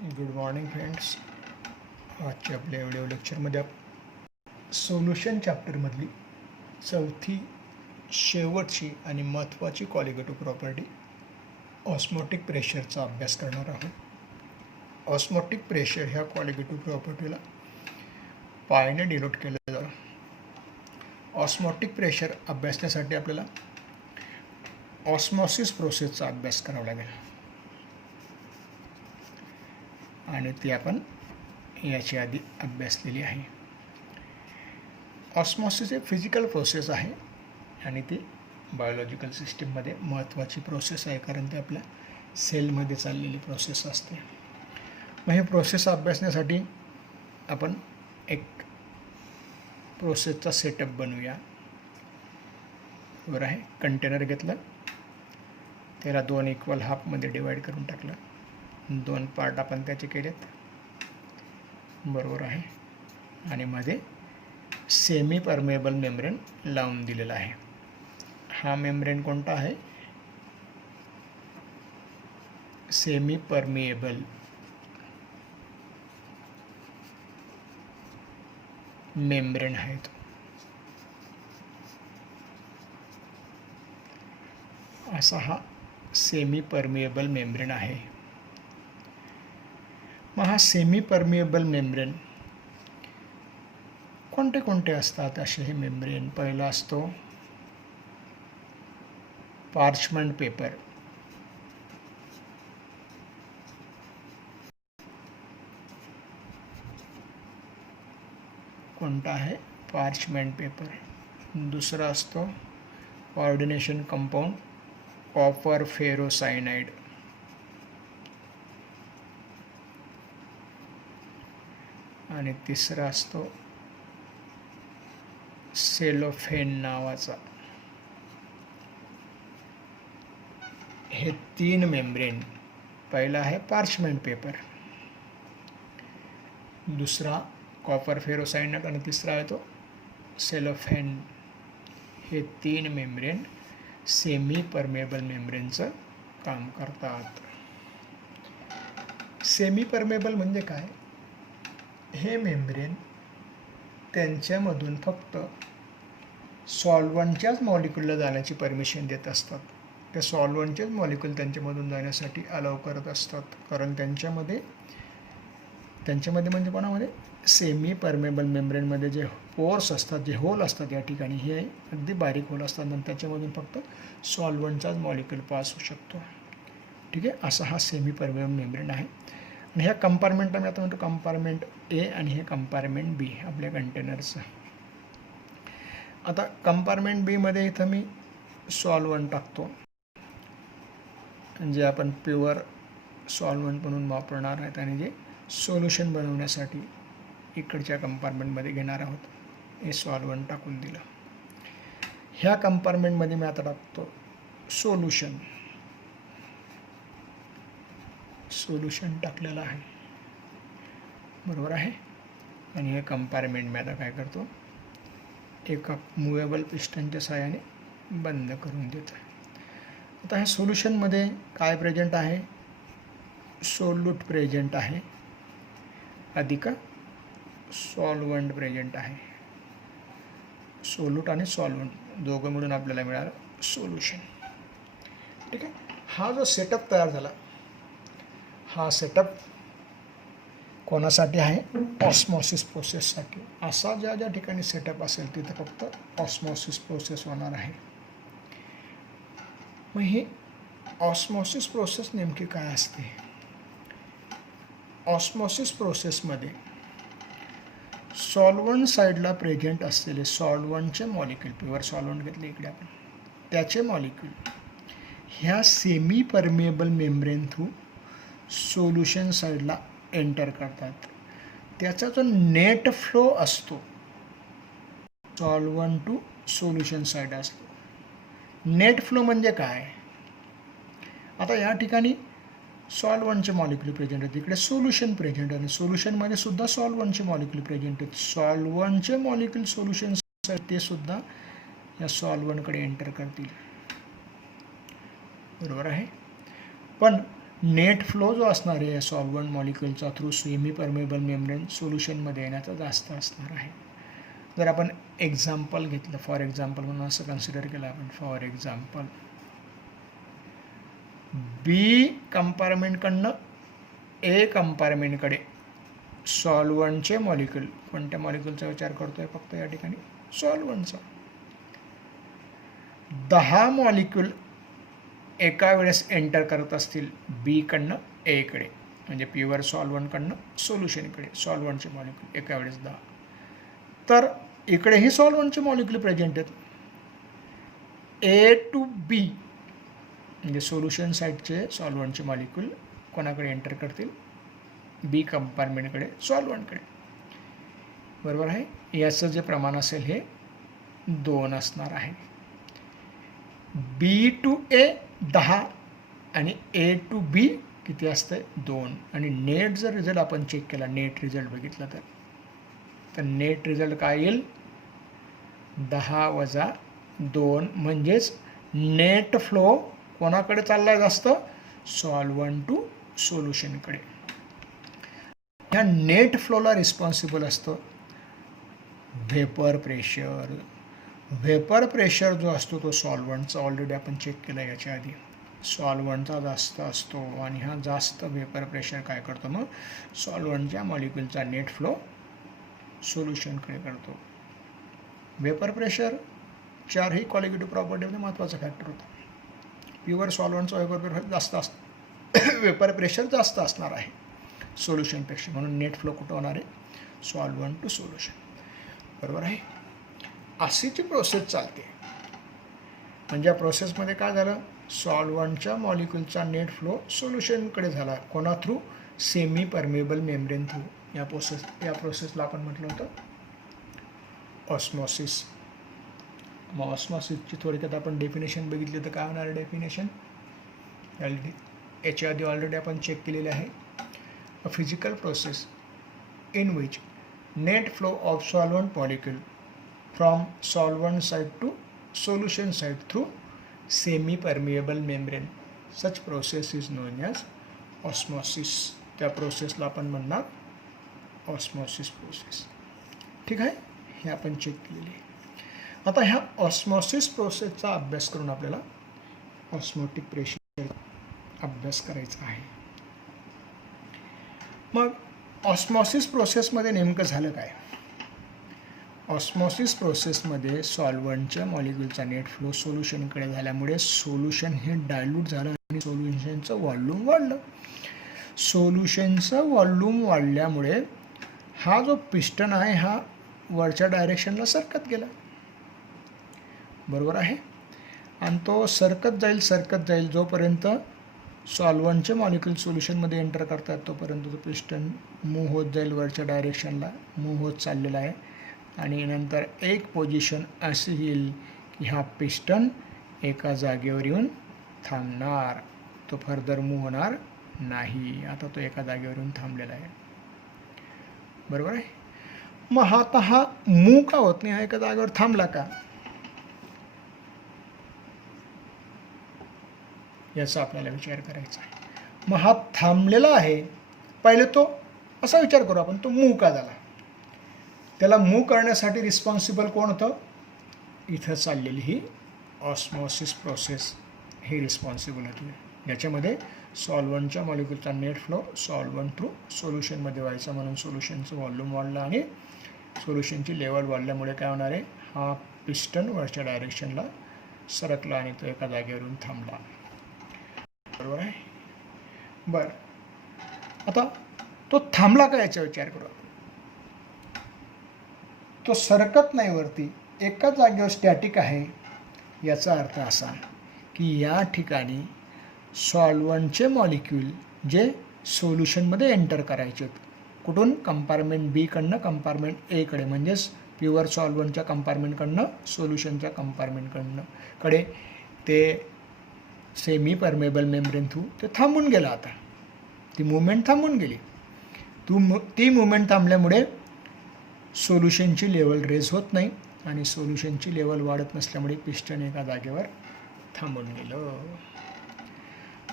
Good morning friends. आजच्या आपल्या video लेक्चरमध्ये सोल्युशन चॅप्टरमधली चौथी शेवटची आणि महत्त्वाची क्वालिटेटिव्ह प्रॉपर्टी ऑस्मोटिक प्रेशरचा अभ्यास करणार आहोत. ऑस्मोटिक प्रेशर ह्या क्वालिटेटिव्ह प्रॉपर्टीला पायने डिनोट केलं जातं. ऑस्मोटिक प्रेशर अभ्यासण्यासाठी आपल्याला ऑस्मॉसिस प्रोसेसचा अभ्यास करावा लागेल आणि ती आपण याची आधी अभ्यासलेली आहे. ऑस्मॉसिस एक फिजिकल प्रोसेस आहे आणि ती बायोलॉजिकल सिस्टीममध्ये महत्त्वाची प्रोसेस आहे, कारण ते आपल्या सेलमध्ये चाललेली प्रोसेस असते. मग हे प्रोसेस अभ्यासण्यासाठी आपण एक प्रोसेसचा सेटअप बनवूया. बरोबर आहे. कंटेनर घेतलं, त्याला 2 इक्वल हाफमध्ये डिवाईड करून टाकलं, 2 पार्ट आपण त्याचे केलेत. बरोबर आहे. आणि मध्ये सेमी परमेबल मेम्ब्रेन लावून दिलेला आहे. हा मेम्ब्रेन कोणता आहे? सेमी परमिएबल मेम्ब्रेन आहे तो. असा हा सेमी परमिएबल मेम्ब्रेन आहे. मग हा सेमी परमिएबल मेम्ब्रेन कोणते कोणते असतात असे हे मेम्ब्रेन? पहिला असतो पार्चमेंट पेपर. कोणता आहे? Parchment paper. दुसरा असतो कोऑर्डिनेशन कंपाऊंड कॉपर फेरोसायनाइड. आणि तिसरा असतो सेलोफेन नावाचा. हे 3 मेम्ब्रेन, पहिला आहे पार्चमेंट पेपर, दुसरा कॉपर फेरोसायनाइड आणि तिसरा आहे तो सेलोफेन. हे 3 मेम्ब्रेन सेमी परमेबल मेम्ब्रेनचं काम करतात. सेमी परमेबल म्हणजे काय? हे मेम्ब्रेन त्यांच्यामधून फक्त सॉल्व्हंटच्याच मॉलिक्यूलला जाण्याची परमिशन देत असतात. त्या सॉल्व्हंटचेच मॉलिक्यूल त्यांच्यामधून जाण्यासाठी अलाव करत असतात, कारण त्यांच्यामध्ये म्हणजे कोणामध्ये? सेमी परमेबल मेम्ब्रेनमध्ये जे पोर्स असतात, जे होल असतात या ठिकाणी, हे अगदी बारीक होल असतात आणि त्याच्यामधून फक्त सॉल्व्हंटचाच मॉलिक्यूल पास होऊ शकतो. ठीक आहे. असा हा सेमी परमेबल मेम्ब्रेन आहे. आणि ह्या कंपार्टमेंटला मी आता म्हणतो कंपार्टमेंट ए आणि हे कंपार्टमेंट बी आपल्या कंटेनरचं. आता कंपार्टमेंट बीमध्ये इथं मी सॉल्व्हंट टाकतो, जे आपण प्युअर सॉल्व्हंट म्हणून वापरणार आहेत आणि जे सोल्युशन बनवण्यासाठी इकडच्या कंपार्टमेंटमध्ये घेणार आहोत. हे सॉल्व्हंट टाकून दिलं. ह्या कंपार्टमेंटमध्ये मी आता टाकतो सोल्युशन टाकलेलं आहे. बरोबर आहे. आणि हे कंपार्टमेंट मी आता काय करतो? एका मुवेबल पिस्टनच्या साहाय्याने बंद करून देतो. आता ह्या सोल्युशनमध्ये काय प्रेझेंट आहे? सोल्यूट प्रेझेंट आहे अधिक सॉल्व्हंट प्रेझेंट आहे. सोल्यूट आणि सॉल्व्हंट दोघं मिळून आपल्याला मिळालं सोल्युशन. ठीक आहे. हा जो सेटअप तयार झाला, हा सेटअप कोणासाठी आहे? ऑस्मॉसिस प्रोसेससाठी. असा ज्या ज्या ठिकाणी सेटअप असेल तिथं फक्त ऑस्मॉसिस प्रोसेस होणार आहे. मग ही ऑस्मॉसिस प्रोसेस नेमकी काय असते? ऑस्मॉसिस प्रोसेसमध्ये सॉल्व्हंट साईडला प्रेझेंट असलेले सॉल्व्हंटचे मॉलिक्यूल, प्युअर सॉल्व्हंट घेतले इकडे आपण, त्याचे मॉलिक्यूल ह्या semi permeable membrane through solution साईडला एंटर करतात. त्याचा जो नेट फ्लो असतो सॉल्व्हंट टू सोल्युशन साईड असतो. नेट फ्लो म्हणजे काय? आता या ठिकाणी सॉल्व्हंटचे मॉलिक्यूल प्रेझेंट आहेत, इकडे सोल्युशन प्रेझेंट आहे आणि सोल्युशनमध्ये सुद्धा सॉल्व्हंटचे मॉलिक्यूल प्रेझेंट आहेत. सॉल्व्हंटचे मॉलिक्यूल सोल्युशन ते सुद्धा या सॉल्व्हंटकडे एंटर करतील. बरोबर आहे. पण नेट फ्लो जो असणार आहे या सॉल्वंट मॉलिक्युलचा थ्रू सेमी परमेबल मेम्ब्रेन सोल्युशनमध्ये येण्याचा जास्त असणार आहे. जर आपण एक्झाम्पल घेतलं, फॉर एक्झाम्पल म्हणून असं कन्सिडर केलं आपण, फॉर एक्झाम्पल बी कंपार्टमेंटकडनं ए कंपार्टमेंटकडे सॉल्वंटचे मॉलिक्युल, कोणत्या मॉलिक्युलचा विचार करतोय फक्त या ठिकाणी, सॉल्वंटचा. 10 मॉलिक्युल एका वेळेस एंटर करत असतील बी कडनं ए कडे, म्हणजे प्युअर सॉल्वंटकडनं सोल्युशनकडे सॉल्वंटचे मॉलिक्युल एका वेळेस 10. तर इकडेही सॉल्वंटचे मॉलिक्युल प्रेझेंट आहेत. ए टू बी म्हणजे सोल्युशन साईडचे सॉल्वंटचे मॉलिक्युल कोणाकडे एंटर करतील, बी कंपार्टमेंटकडे सॉल्वंटकडे. बरोबर आहे. याचं जे प्रमाण असेल हे 2 असणार आहे. बी टू ए 10 आणि ए टू बी किती असतं 2. आणि नेट जर रिझल्ट आपण चेक केला, नेट रिझल्ट बघितला तर नेट रिझल्ट काय येईल, 10 वजा 2, म्हणजेच नेट फ्लो कोणाकडे चालला जास्त, सॉल्वंट टू सोल्युशनकडे. ह्या नेट फ्लोला रिस्पॉन्सिबल असतं व्हेपर प्रेशर. व्हेपर प्रेशर जो असतो तो सॉल्वंटचा ऑलरेडी आपण चेक केला याच्या आधी, सॉल्वंटचा जास्त असतो आणि हा जास्त व्हेपर प्रेशर काय करतो, मग सॉल्वंटच्या मॉलिक्युलचा नेट फ्लो सोल्युशनकडे करतो. व्हेपर प्रेशर 4ही क्वालिटेटिव्ह प्रॉपर्टीमध्ये महत्त्वाचा फॅक्टर होता. प्युअर सॉल्वंटचा व्हेपर प्रेशर जास्त असणार आहे सोल्युशनपेक्षा, म्हणून नेट फ्लो कुठं होणार आहे, सॉल्वंट टू सोल्युशन. बरोबर आहे. अशी जी प्रोसेस चालते, म्हणजे या प्रोसेसमध्ये काय झालं, सॉल्वंटच्या मॉलिक्युलचा नेट फ्लो सोल्युशनकडे झाला. कोणा through, semi permeable membrane through. या प्रोसेसला आपण म्हटलं होतं ऑस्मॉसिस. मग ऑस्मॉसिसची थोडक्यात आपण डेफिनेशन बघितली तर काय होणार आहे डेफिनेशन, याच्या आधी ऑलरेडी आपण चेक केलेले आहे. A physical process in which net flow of solvent molecule from solvent side to solution side through semi permeable membrane. Such process is known as osmosis. त्या प्रोसेसला आपण म्हणणार ऑस्मॉसिस प्रोसेस. ठीक आहे, हे आपण चेक केलेली आहे. आता ह्या ऑस्मॉसिस प्रोसेसचा अभ्यास करून आपल्याला ऑस्मोटिक प्रेशर अभ्यास करायचा आहे. मग ऑस्मॉसिस प्रोसेसमध्ये नेमकं झालं काय, ऑस्मॉसिस प्रोसेसमध्ये सॉल्वंटच्या मॉलिक्युलचा नेट फ्लो सोल्युशनकडे झाल्यामुळे सोल्युशन हे डायल्यूट झालं आणि सोल्युशनचं व्हॉल्यूम वाढलं. सोल्युशनचं व्हॉल्यूम वाढल्यामुळे हा जो पिस्टन आहे हा वरच्या डायरेक्शनला सरकत गेला. बरोबर आहे. आणि तो सरकत जाईल जोपर्यंत सॉल्वंटचे मॉलिक्युल सोल्युशनमध्ये एंटर करतात तोपर्यंत तो पिस्टन मूव्ह होत जाईल, वरच्या डायरेक्शनला मूव्ह होत चाललेला आहे. आणि नंतर एक पोझिशन अशी येईल की हा पिस्टन एका जागेवर येऊन थांबणार, तो फर्दर मूव्ह होणार नाही. आता तो एका जागेवर येऊन थांबलेला आहे. बरोबर आहे. मग आता हा मूव्ह का होत नाही, हा एका जागेवर थांबला का, याचा आपल्याला विचार करायचा आहे. मग हा थांबलेला आहे, पहिले तो असा विचार करू आपण, तो मूव्ह का झाला. त्याला मूव्ह करण्यासाठी रिस्पॉन्सिबल कोण होतं, इथं चाललेली ही ऑस्मॉसिस प्रोसेस ही रिस्पॉन्सिबल होती. याच्यामध्ये सॉल्वंटच्या मॉलिक्युलचा नेट फ्लो सॉल्वंट थ्रू सोल्युशनमध्ये व्हायचा, म्हणून सोल्युशनचं व्हॉल्यूम वाढलं आणि सोल्युशनची लेवल वाढल्यामुळे काय होणार आहे, हा पिस्टन वरच्या डायरेक्शनला सरकला आणि तो एका जागेवरून थांबला. बरोबर आहे. बरं, आता तो थांबला का याचा विचार करू. तो सरकत नाही वरती, एका जागेवर स्टॅटिक आहे. याचा अर्थ असा की या ठिकाणी सॉल्वंटचे मॉलिक्यूल जे सोल्युशनमध्ये एंटर करायचे, कुठून, कंपार्टमेंट बी कडनं कंपार्टमेंट ए कडे, म्हणजेच प्युअर सॉल्वंटच्या कंपार्टमेंटकडनं सोल्युशनच्या कंपार्टमेंटकडे ते सेमी परमेबल मेम्ब्रेन थ्रू ते थांबून गेला. आता ती मुवमेंट थांबून गेली. ती मुवमेंट थांबल्यामुळे सोल्युशनची लेवल रेज होत नाही आणि सोल्युशनची लेवल वाढत नसल्यामुळे पिस्टन एका जागेवर थांबून गेलं.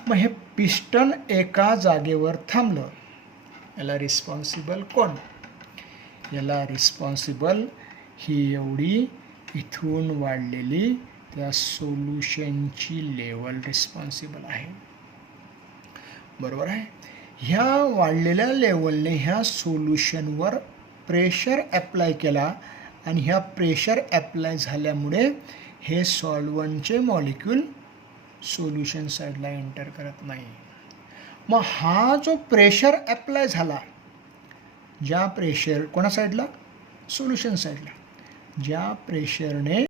मग हे पिस्टन एका जागेवर थांबलं, याला रिस्पॉन्सिबल कोण? याला रिस्पॉन्सिबल ही एवढी इथून वाढलेली त्या सोल्युशनची लेवल रिस्पॉन्सिबल आहे. बरोबर आहे. ह्या वाढलेल्या लेवलने ह्या सोल्युशनवर प्रेशर ॲप्लाय केला आणि ह्या प्रेशर ॲप्लाय झाल्यामुळे हे सॉल्वंटचे मॉलिक्यूल सोल्युशन साईडला एंटर करत नाही. मग हा जो प्रेशर ॲप्लाय झाला, ज्या प्रेशर कोणा साईडला? सोल्युशन साईडला. ज्या प्रेशरने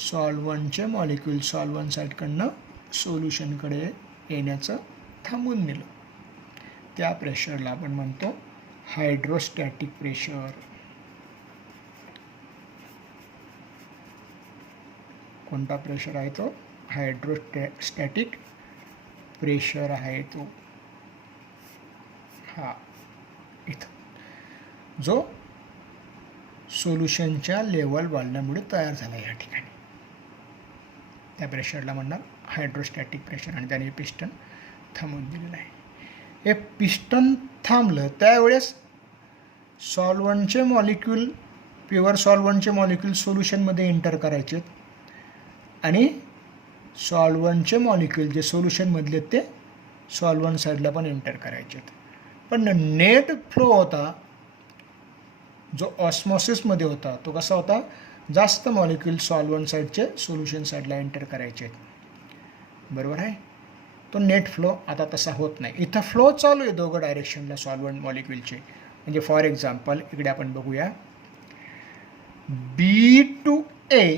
सॉल्वंटचे मॉलिक्यूल सॉल्वंट साईडकडनं सोल्युशनकडे येण्याचं थांबून दिलं, त्या प्रेशरला आपण म्हणतो हायड्रोस्टॅटिक प्रेशर. कोणता प्रेशर आहे तो? हायड्रोस्टॅटिक प्रेशर आहे तो. हा इथं जो सोल्युशनच्या लेवल वाढल्यामुळे तयार झाला या ठिकाणी, त्या प्रेशरला म्हणणार हायड्रोस्टॅटिक प्रेशर. आणि त्याने पिस्टन थांबवून दिलेलं आहे. हे पिस्टन थांबलं त्यावेळेस सॉल्वंटचे मॉलिक्यूल, प्युअर सॉल्वंटचे मॉलिक्यूल सोल्युशनमध्ये एंटर करायचे आणि सॉल्वंटचे मॉलिक्यूल जे सोल्युशनमधले ते सॉल्वंट साईडला पण एंटर करायचे. पण नेट फ्लो होता जो ऑस्मॉसिसमध्ये होता तो कसा होता? जास्त मॉलिक्यूल सॉल्वंट साईडचे सोल्युशन साईडला एंटर करायचे. बरोबर आहे. तो नेट फ्लो आता तसा होत नाही. इथं फ्लो चालू आहे दोघं डायरेक्शनला सॉल्वंट मॉलिक्यूलचे. म्हणजे फॉर एक्झाम्पल इकडे आपण बघूया, B2A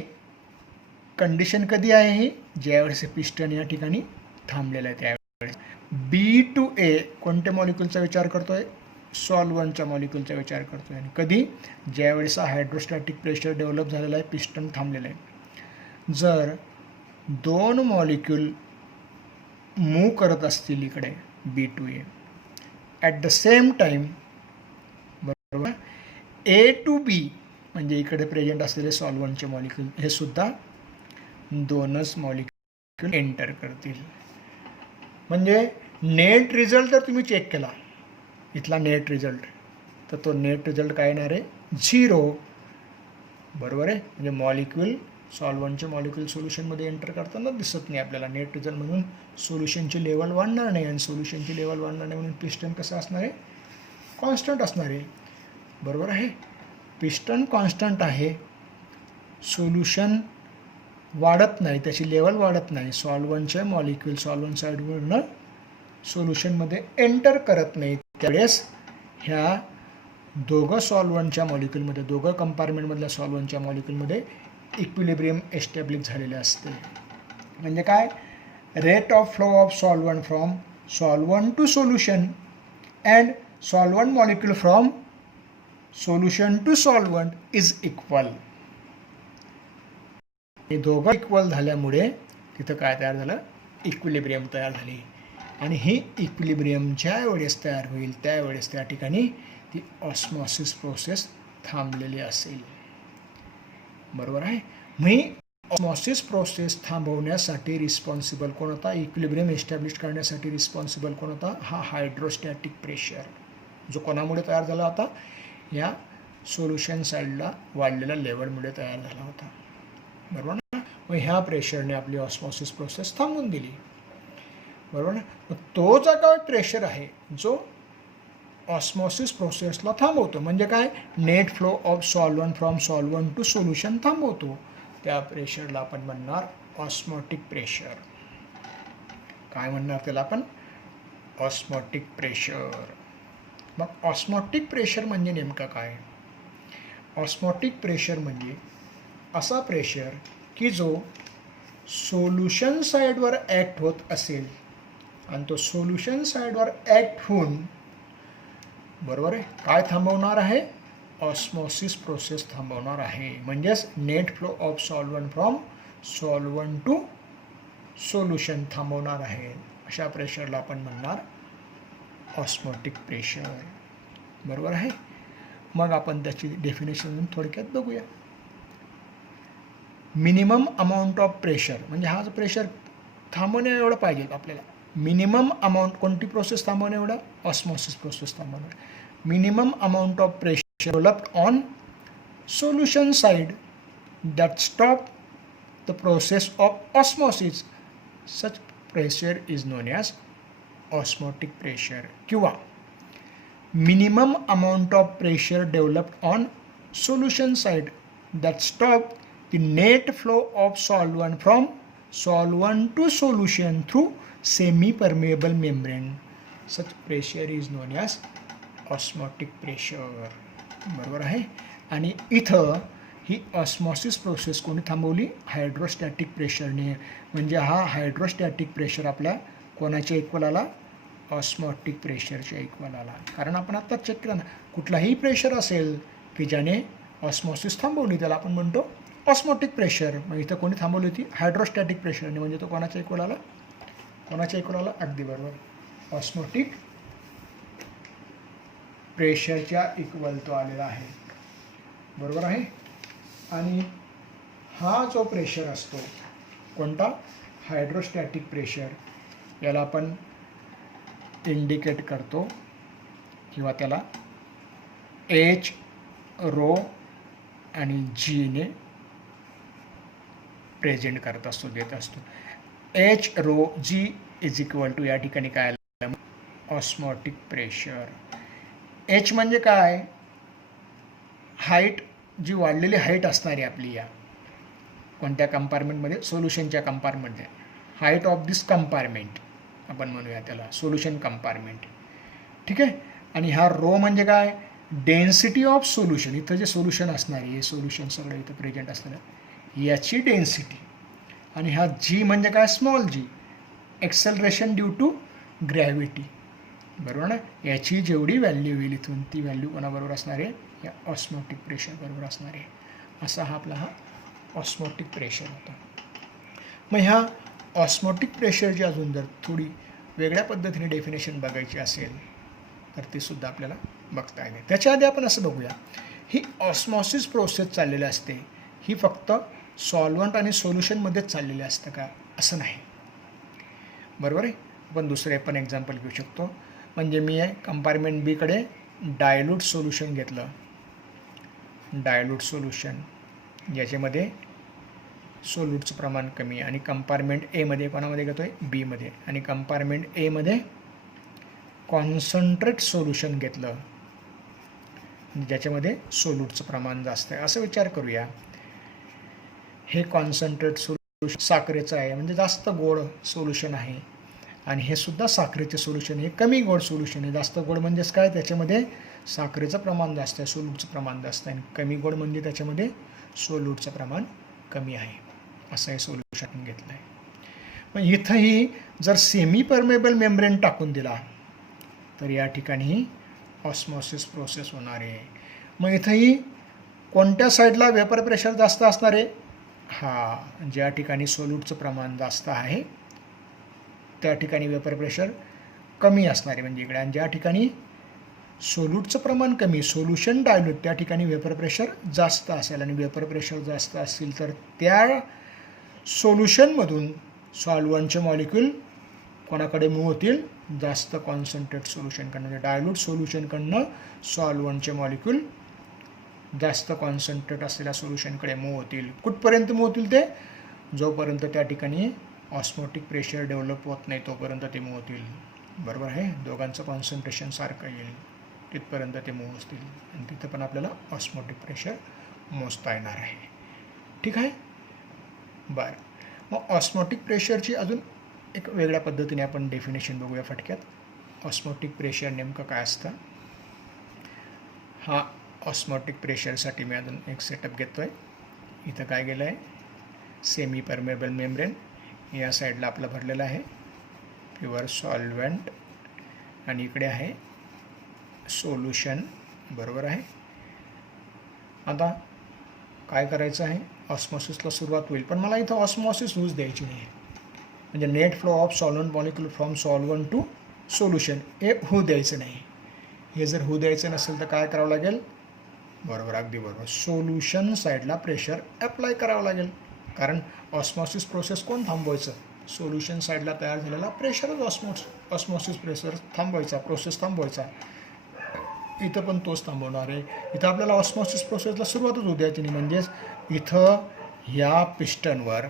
कंडिशन कधी आहे ही? ज्यावेळेस पिस्टन या ठिकाणी थांबलेलं आहे त्यावेळेस. B2A कोणत्या मॉलिक्यूलचा विचार करतोय? सॉल्वंटच्या मॉलिक्यूलचा विचार करतोय. आणि कधी? ज्यावेळेस हायड्रोस्टॅटिक प्रेशर डेव्हलप झालेला आहे, पिस्टन थांबलेलं आहे. जर दोन मॉलिक्यूल मूव करत असतील इकडे B2A at the same time, बरोबर, A to B म्हणजे इकडे प्रेझेंट असलेले सॉल्वंटचे मॉलिक्यूल हे सुद्धा दोनच मॉलिक्यूल एंटर करतील. म्हणजे नेट रिझल्ट जर तुम्ही चेक केला इथला नेट रिझल्ट, तर तो नेट रिझल्ट काय येणार आहे? 0. बरोबर आहे. म्हणजे मॉलिक्यूल सॉल्वंटचे मॉलिक्यूल सोल्युशनमध्ये एंटर करताना दिसत नाही आपल्याला. नेट रिझल्ट म्हणून सोल्युशनची लेवल वाढणार नाही, आणि सोल्युशनची लेवल वाढणार नाही म्हणून पिस्टन कसं असणार आहे? कॉन्स्टंट असणार आहे. बरोबर आहे. पिस्टन कॉन्स्टंट आहे, सोल्युशन वाढत नाही, त्याची लेवल वाढत नाही. सॉल्वंटचे मॉलिक्यूल सॉल्वंट साईडवरनं सोल्युशनमध्ये एंटर करत नाही. त्यावेळेस ह्या दोघं सॉल्वंटच्या मॉलिक्यूलमध्ये, दोघं कंपार्टमेंटमधल्या सॉल्वंटच्या मॉलिक्यूलमध्ये इक्विलिब्रियम एस्टॅब्लिश झालेले असते. म्हणजे काय? Rate of flow of solvent from solvent to solution and solvent molecule from solution to solvent is equal. हे दोघं इक्वल झाल्यामुळे तिथं काय तयार झालं? इक्विलिब्रियम तयार झाली. आणि ही इक्विलिब्रियम ज्या वेळेस तयार होईल त्यावेळेस त्या ठिकाणी ती ऑस्मॉसिस प्रोसेस थांबलेली असेल. बरोबर आहे. मग ऑस्मॉसिस प्रोसेस थांबवण्यासाठी रिस्पॉन्सिबल कोण होता? इक्विलिब्रियम एस्टॅब्लिश करण्यासाठी रिस्पॉन्सिबल कोण होता? हा हायड्रोस्टॅटिक प्रेशर, जो कोणामुळे तयार झाला होता? या सोल्युशन साईडला वाढलेल्या लेवलमुळे तयार झाला होता. बरोबर ना. मग ह्या प्रेशरने आपली ऑस्मॉसिस प्रोसेस थांबवून दिली. बरोबर ना. मग तो जो काय प्रेशर आहे जो ऑस्मॉसिस प्रोसेसला थांबवतो, म्हणजे काय? Net flow of solvent from solvent to solution थांबवतो, त्या प्रेशरला आपण म्हणणार ऑस्मॉटिक प्रेशर. काय म्हणणार त्याला आपण? Osmotic pressure. मग ऑस्मॉटिक प्रेशर म्हणजे नेमकं काय? ऑस्मॉटिक प्रेशर म्हणजे असा प्रेशर की जो सोल्युशन साईडवर ॲक्ट होत असेल आणि तो सोल्युशन साईडवर ॲक्ट होऊन, बरोबर आहे, काय थांबवणार आहे? ऑस्मॉसिस प्रोसेस थांबवणार आहे. म्हणजेच net flow of solvent from solvent to solution थांबवणार आहे. अशा प्रेशरला आपण म्हणणार ऑस्मॉटिक प्रेशर. बरोबर आहे. मग आपण त्याची डेफिनेशन थोडक्यात बघूया. मिनिमम अमाऊंट ऑफ प्रेशर म्हणजे हा जो प्रेशर थांबवण्या एवढं पाहिजे आपल्याला, मिनिमम अमाऊंट, कोणती प्रोसेस थांबवणे एवढा? ऑस्मॉसिस प्रोसेस थांबवणे. Minimum amount of pressure developed on solution side that stop the process of osmosis. Such pressure is known as osmotic pressure. किंवा minimum amount of pressure developed on solution side that stop the net flow of solvent from solvent to solution through semi-permeable membrane. Such pressure is known as osmotic pressure. बरोबर आहे. आणि इथं ही osmosis process कोणी थांबवली? Hydrostatic प्रेशरने. म्हणजे हा hydrostatic pressure आपल्या कोणाच्या इक्वल आला? ऑस्मॉटिक प्रेशरच्या इक्वल आला. कारण आपण आता चेक केलं ना, कुठलाही प्रेशर असेल की ज्याने ऑस्मॉसिस थांबवली त्याला आपण म्हणतो ऑस्मॉटिक प्रेशर. मग इथं कोणी थांबवली होती? हायड्रोस्टॅटिक प्रेशरने. म्हणजे तो कोणाच्या इक्वल आला? कोणाच्या इक्वल आला? अगदी बरोबर, ऑस्मॉटिक प्रेशरच्या इक्वल तो आलेला आहे. बरोबर आहे. आणि हा जो प्रेशर असतो कोणता? Hydrostatic pressure. याला आपण इंडिकेट करतो किंवा त्याला एच, रो आणि जीने प्रेझेंट करत असतो, देत असतो. H, rho, g is equal to या ठिकाणी काय आलं? Osmotic pressure. एच म्हणजे काय? हाईट, जी वाढलेली हाईट असणारी आपली या कोणत्या कंपार्टमेंटमध्ये? सोल्युशनच्या कंपार्टमेंटमध्ये. हाईट ऑफ दिस कंपार्टमेंट आपण म्हणूया त्याला सोल्युशन कंपार्टमेंट. ठीक आहे. आणि हा रो म्हणजे काय? Density of solution. इथं जे सोल्युशन असणार आहे, हे सोल्युशन सगळं इथं प्रेझेंट असणार याची डेन्सिटी. आणि हा जी म्हणजे काय? Small g, acceleration due to gravity. बरोबर ना. याची जेवढी व्हॅल्यू होईल इथून ती व्हॅल्यू कोणाबरोबर असणार आहे? या ऑस्मॉटिक प्रेशर बरोबर असणार आहे. असा हा आपला हा ऑस्मॉटिक प्रेशर होता. मग ह्या ऑस्मॉटिक प्रेशरची अजून जर थोडी वेगळ्या पद्धतीने डेफिनेशन बघायची असेल तर ते सुद्धा आपल्याला बघता येईल. त्याच्या आधी आपण असं बघूया, ही ऑस्मॉसिस प्रोसेस चाललेली असते ही फक्त सॉल्वंट आणि सोल्युशनमध्येच चाललेली असतं का? असं नाही. बरोबर आहे. आपण दुसरे पण एक्झाम्पल घेऊ शकतो. म्हणजे मी कंपार्टमेंट बीकडे डायल्यूट सोल्युशन घेतलं. डायल्यूट सोल्युशन ज्याच्यामध्ये सोल्यूटचं प्रमाण कमी आणि कंपार्टमेंट एमध्ये कोणामध्ये घेतो आहे? बीमध्ये. आणि कंपार्टमेंट एमध्ये कॉन्सन्ट्रेट सोल्युशन घेतलं ज्याच्यामध्ये सोल्यूटचं प्रमाण जास्त आहे. असं विचार करूया, हे कॉन्सन्ट्रेट सोल्युशन साखरेचं आहे म्हणजे जास्त गोड सोल्युशन आहे. आणि हे सुद्धा साखरेचे सोल्युशन आहे, कमी गोड सोल्युशन आहे. जास्त गोड म्हणजेच काय? त्याच्यामध्ये साखरेचं प्रमाण जास्त आहे, सोल्यूटचं प्रमाण जास्त आहे. आणि कमी गोड म्हणजे त्याच्यामध्ये सोल्यूटचं प्रमाण कमी आहे. असं हे सोल्युशन घेतलं आहे. मग इथंही जर सेमी परमेबल मेम्ब्रेन टाकून दिला तर या ठिकाणी ऑस्मॉसिस प्रोसेस होणार आहे. मग इथंही कोणत्या साईडला वेपर प्रेशर जास्त असणार आहे? हा, ज्या ठिकाणी सोल्यूटचं प्रमाण जास्त आहे त्या ठिकाणी वेपर प्रेशर कमी असणार आहे म्हणजे इकडे. आणि ज्या ठिकाणी सोल्यूटचं प्रमाण कमी, सोल्युशन डायल्यूट, त्या ठिकाणी वेपर प्रेशर जास्त असेल. आणि वेपर प्रेशर जास्त असतील तर त्या सोल्युशनमधून सॉल्वंटचे मॉलिक्यूल कोणाकडे मूव्ह होतील? जास्त कॉन्सन्ट्रेट सोल्युशनकडनं. म्हणजे डायल्यूट सोल्युशनकडनं सॉल्वंटचे मॉलिक्यूल जास्त कॉन्सन्ट्रेट असलेल्या सोल्युशनकडे मूव्ह होतील. कुठपर्यंत मूव्ह होतील ते? जोपर्यंत त्या ठिकाणी ऑस्मोटिक प्रेशर डेव्हलप होत नाही तोपर्यंत ते मूव्ह होतील. बरोबर आहे. दोघांचं कॉन्सन्ट्रेशन सारखं येईल तिथपर्यंत ते मूव्ह असतील. आणि तिथं पण आपल्याला ऑस्मोटिक प्रेशर मोजता येणार आहे. ठीक आहे. बरं, मग ऑस्मोटिक प्रेशरची अजून एक वेगळ्या पद्धतीने आपण डेफिनेशन बघूया फटक्यात. ऑस्मोटिक प्रेशर नेमकं काय असतं? हा ऑस्मोटिक प्रेशरसाठी मी अजून एक सेटअप घेतो आहे. इथं काय गेलं आहे? सेमी परमेबल मेम्ब्रेन या साईडला आपलं भरलेलं आहे प्युअर सॉल्वंट आणि इकडे आहे सोल्युशन. बरोबर आहे. आता काय करायचं आहे? ऑस्मॉसिसला सुरुवात होईल, पण मला इथं ऑस्मॉसिस होऊच द्यायची नाही. म्हणजे net flow of solvent molecule from solvent to solution हे होऊ द्यायचं नाही. हे जर होऊ द्यायचं नसेल तर काय करावं लागेल? बरोबर, अगदी बरोबर, सोल्युशन साईडला प्रेशर अप्लाय करावं लागेल. कारण ऑस्मॉसिस प्रोसेस कोण थांबवायचं? सोल्युशन साईडला तयार झालेला प्रेशरच ऑस्मॉसिस प्रेशर थांबवायचा, प्रोसेस थांबवायचा. इथं पण तोच थांबवणार आहे. इथं आपल्याला ऑस्मॉसिस प्रोसेसला सुरुवातच होऊ द्यायची नाही. म्हणजेच इथं ह्या पिस्टनवर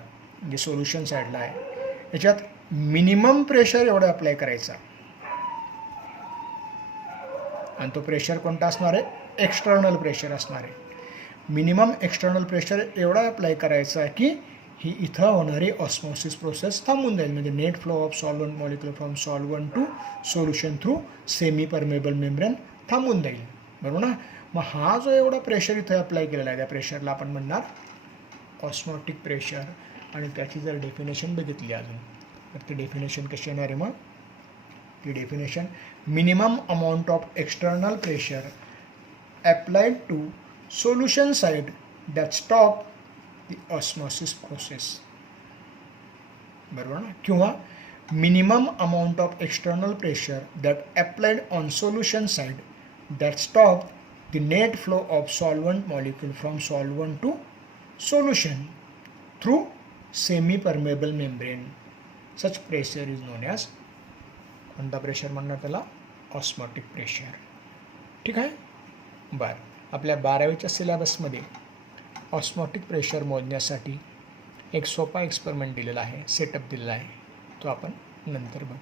जे सोल्युशन साईडला आहे याच्यात मिनिमम प्रेशर एवढं अप्लाय करायचा आणि तो प्रेशर कोणता असणार आहे? एक्सटर्नल प्रेशर असणार आहे. मिनिमम एक्सटर्नल प्रेशर एवढा अप्लाय करायचा की ही इथं होणारी ऑस्मॉसिस प्रोसेस थांबून जाईल. म्हणजे net flow of solvent molecule from solvent to solution through semi permeable membrane थांबून जाईल. बरोबर ना? मग हा जो एवढा प्रेशर इथं अप्लाय केलेला आहे त्या प्रेशरला आपण म्हणणार ऑस्मॉटिक प्रेशर. आणि त्याची जर डेफिनेशन बघितली अजून तर ती डेफिनेशन कशी येणार आहे? मग ती definition minimum amount of external pressure applied to solution side that stop the osmosis process. बरोबर ना? किंवा minimum amount of external pressure that applied on solution side that stop the net flow of solvent molecule from solvent to solution through semi permeable membrane. Such pressure is known as कोणता pressure म्हणणार त्याला? Osmotic pressure. ठीक आहे. बरं, आपल्या 12वीच्या सिलेबसमध्ये osmotic pressure मोजण्यासाठी एक सोपा एक्सपेरिमेंट दिलेला आहे, सेटअप दिलेला आहे, तो आपण नंतर बघू.